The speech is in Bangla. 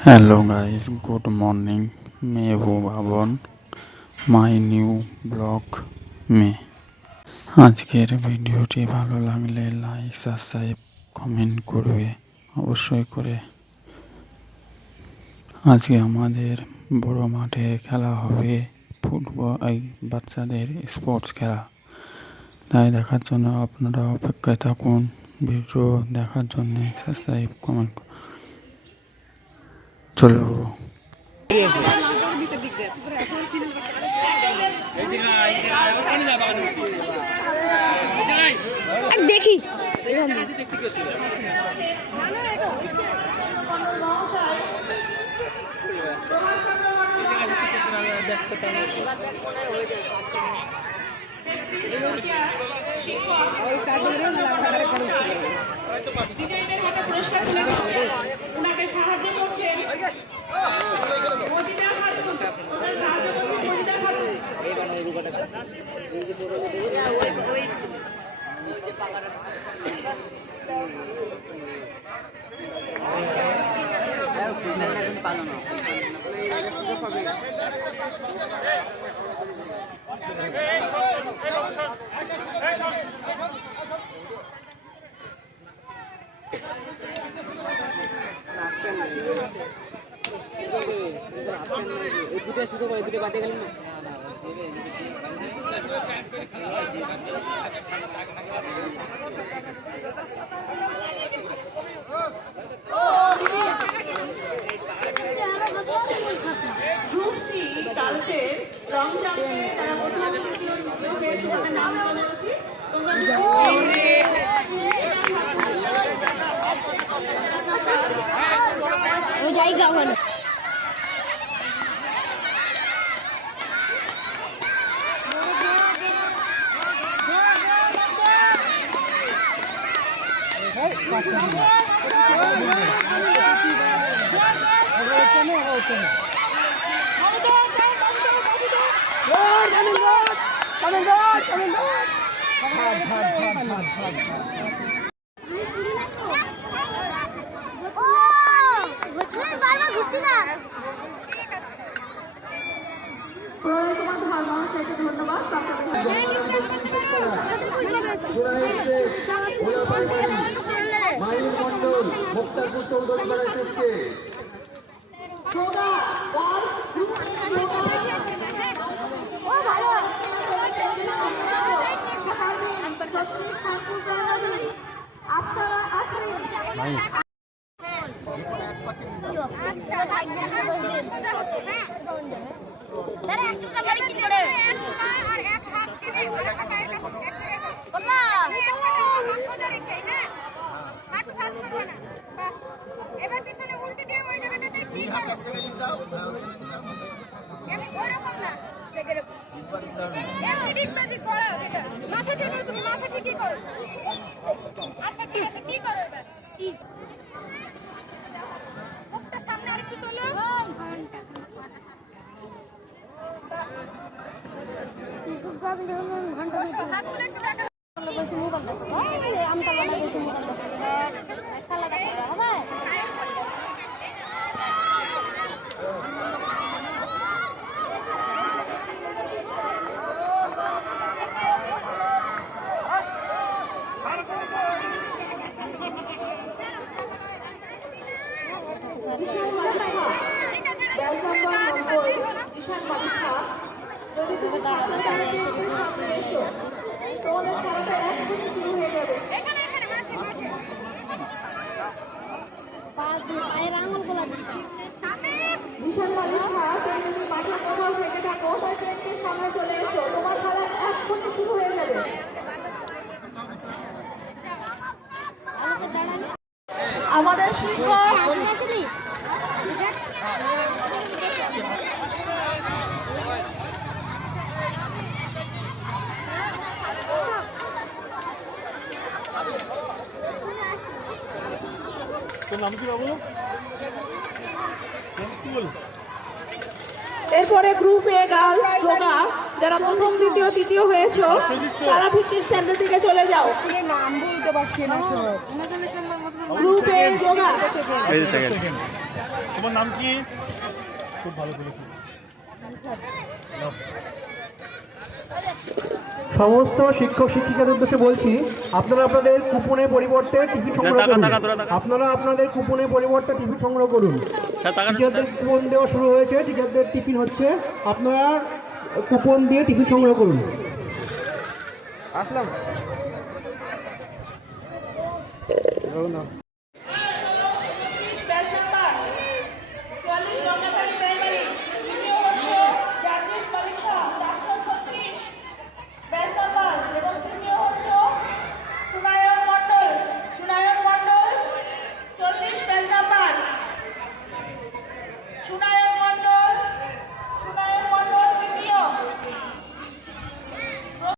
Hello guys, good morning. मैं हूँ भावन माई নিউ ব্লগ में। আজকের ভিডিওটি ভালো লাগলে লাইক, সাবস্ক্রাইব, কমেন্ট করবে অবশ্যই করে। আজকে আমাদের বড় মাঠে খেলা হবে ফুটবল, এই বাচ্চাদের স্পোর্টস খেলা। তাই দেখার জন্য আপনারা অপেক্ষায় থাকুন। ভিডিও দেখার জন্য সাবস্ক্রাইব, কমেন্ট চলো। দেখি শুরু করে দুটো বাদে গেলেন না। জায়গা হলো মাইল মন্ডল মুক্তারপুর চৌধুরীপাড়া এসেছে। এবার পিছনে উল্টে দিয়ে ওই জায়গাটাতে কি করো? আমি ওরকম না। এমনি ডিগবাজি করো যেটা। মাথা ঠিক আছে, তুমি মাথা ঠিকই করো। আচ্ছা ঠিক আছে, কি করো এবার? কি? মুখটা সামনে আরেকটু তোলো। ঘন্টা। ঘন্টা হাত তুলে একটু দেখা। বসে মোবাইল দেখো। আমটা লাগা বসে মোবাইল দেখো। খেলা দেখো হবে? আমাদের নাম কি বাবু? এরপরে গ্রুপ এ গার্লস যোগা যারা প্রথম দ্বিতীয় তৃতীয় হয়েছো তারা ফিফটিন স্ট্যান্ডের দিকে চলে যাও। নাম বলতে পারছি না। গ্রুপ এ যোগা তোমার নাম কি? খুব ভালো করেছি। সমস্ত শিক্ষক শিক্ষিকাদের উদ্দেশ্যে বলছি, আপনারা আপনাদের কুপনের পরিবর্তে টিকিট সংগ্রহ করুন। আপনারা আপনাদের কুপনের পরিবর্তে টিকিট সংগ্রহ করুন। টিচারদের কুপন দেওয়া শুরু হয়েছে, টিচারদের টিফিন হচ্ছে, আপনারা কুপন দিয়ে টিকিট সংগ্রহ করুন। আসলাম